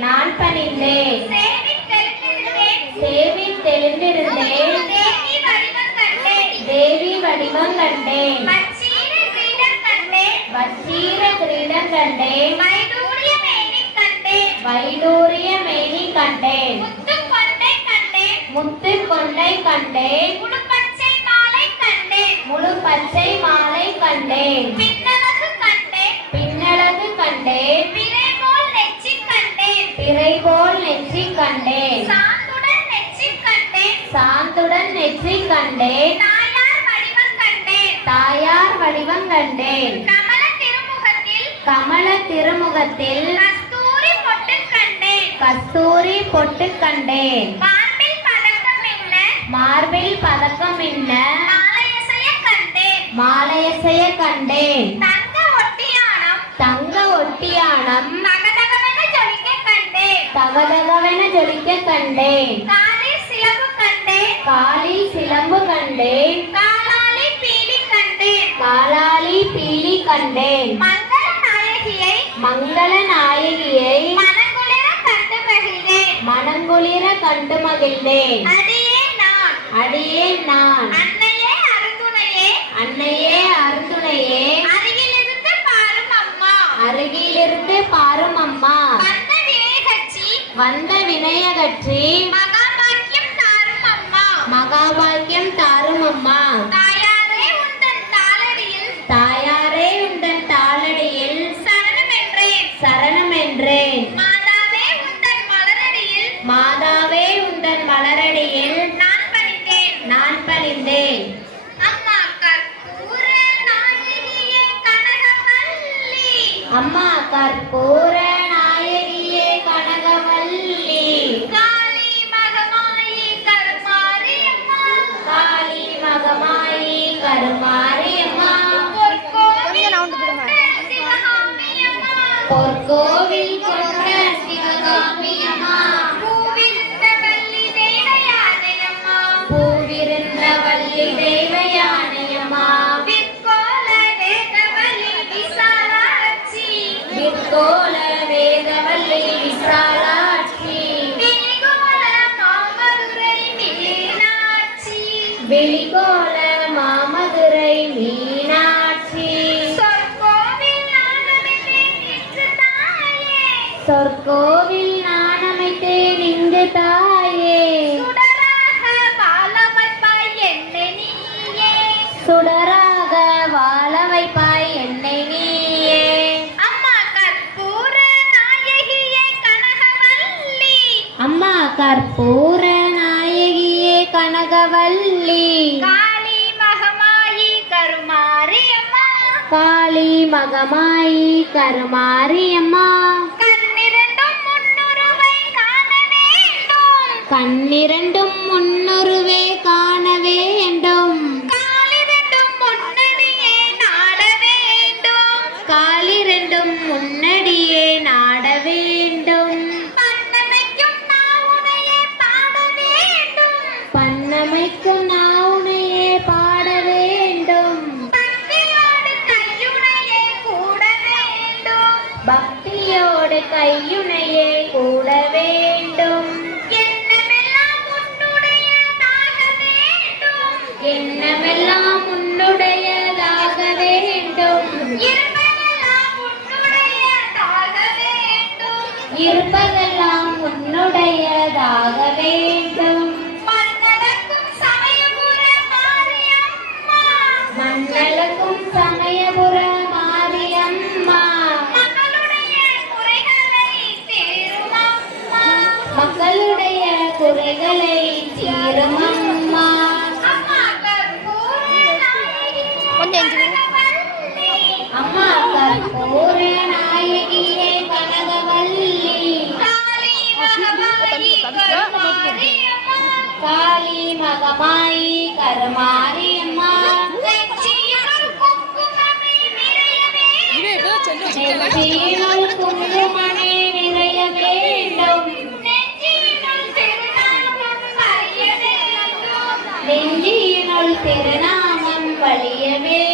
நான் பணிந்தேன் தேவி கண்டேன். தேவி வடிவம் கண்டேன் வச்சீர கிரீடம் கண்டேன். வைடூரிய மேனி கண்டேன். முத்து கொண்டை கண்டேன். முழு பச்சை மாலை கண்டேன் பின்னழகு கண்டேன். பின்னழகு கண்டேன் பிறை போல் நெற்றி கண்டேன். பிறை போல் நெற்றி கண்டேன் சாந்துடன் நெற்றி கண்டேன். நெற்றி கண்டேன் தாயார் வடிவம் கண்டேன். தாயார் வடிவம் கண்டேன் கமல திருமுகத்தில் கமல திருமுகத்தில் கஸ்தூரி பொட்டு கண்டேன். கஸ்தூரி பொட்டு கண்டேன் மார்பில் பதக்கம் என்ன மார்பில் பதக்கம் என்ன மாலையசைய கண்டேன். மாலையசைய கண்டேன் தங்க ஒட்டியானம் தங்க ஒட்டியானம் தகதகவென ஜொலிக்க கண்டேன். தகதகவென ஜொலிக்க கண்டேன். காலில் சிலம்பு கண்டேன். காலாலி பீலி கண்டேன். காலாலி பீலி கண்டேன். மங்கள நாயகியை மங்கள நாயகியை மனங்குளிர கண்டு மகிழ்ந்தேன். மனங்குளிர கண்டு மகிழ்ந்தேன். அடியே நான். அடியே நான். அன்னையே அருந்துணையே. அன்னையே அருந்துணையே. அருகிலிருந்து பாரும் அம்மா. அருகிலிருந்து பாரும் அம்மா. வந்த விவேகச்சி வந்த வினயகற்றி. அம்மா தாயாரே உந்தன் தாளடியில். தாயாரே உந்தன் தாளடியில். சரணம் என்றேன் சரணம் என்றேன் மாதாவே உந்தன் மலரடியில். மாதாவே உந்தன் மலரடியில். நான் பணிந்தேன். நான் பணிந்தேன். அம்மா கற்பூர நாயகியே கனகவல்லி அம்மா கற்பூர சுடராக வாழ வைப்பாய் என்னை நீயே. அம்மா கற்பூர நாயகியே கனகவல்லி. அம்மா கற்பூர நாயகியே கனகவல்லி. காளி மகமாயி கருமாரி அம்மா. காளி மகமாயி கருமாரி அம்மா. கண்ணிரண்டும் முன்னுருவை கையுனையே கூட வேண்டும். என்னவெல்லாம் உன்னுடையதாக வேண்டும். இருப்பதெல்லாம் உன்னுடையதாக வேண்டும். குங்குமமே நிறைய வேண்டும். நெற்றியினுள் குங்குமமே நிறைய வேண்டும். நெஞ்சியினுள் திருநாமம் வழிய வேண்டும்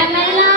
கடமைலா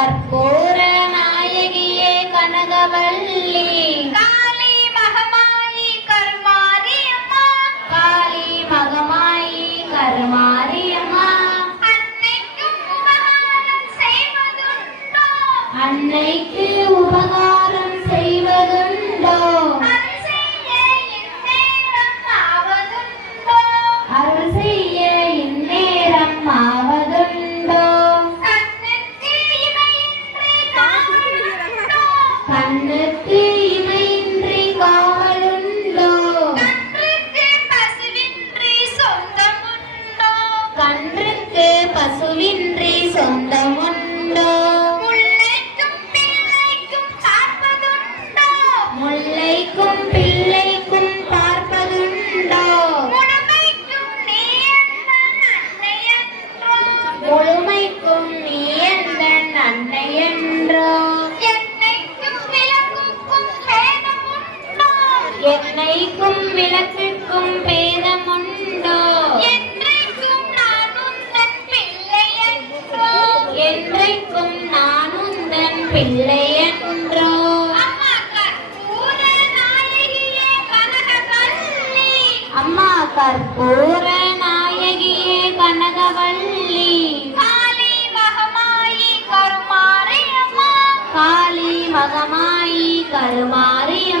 கற்பூர நாயகியே கனகவல்லி. என்னைக்கும் விளக்குக்கும் பேதமுண்டோ? என்றைக்கும் நானும் தன் பிள்ளை என்றோ என்றைக்கும் நானும் தன் பிள்ளை என்றோ அம்மா கற்பூர நாயகியே கனகவல்லி. காளி மகமாயி கருமாரியம்மா. காளி மகமாயி கருமாரியம்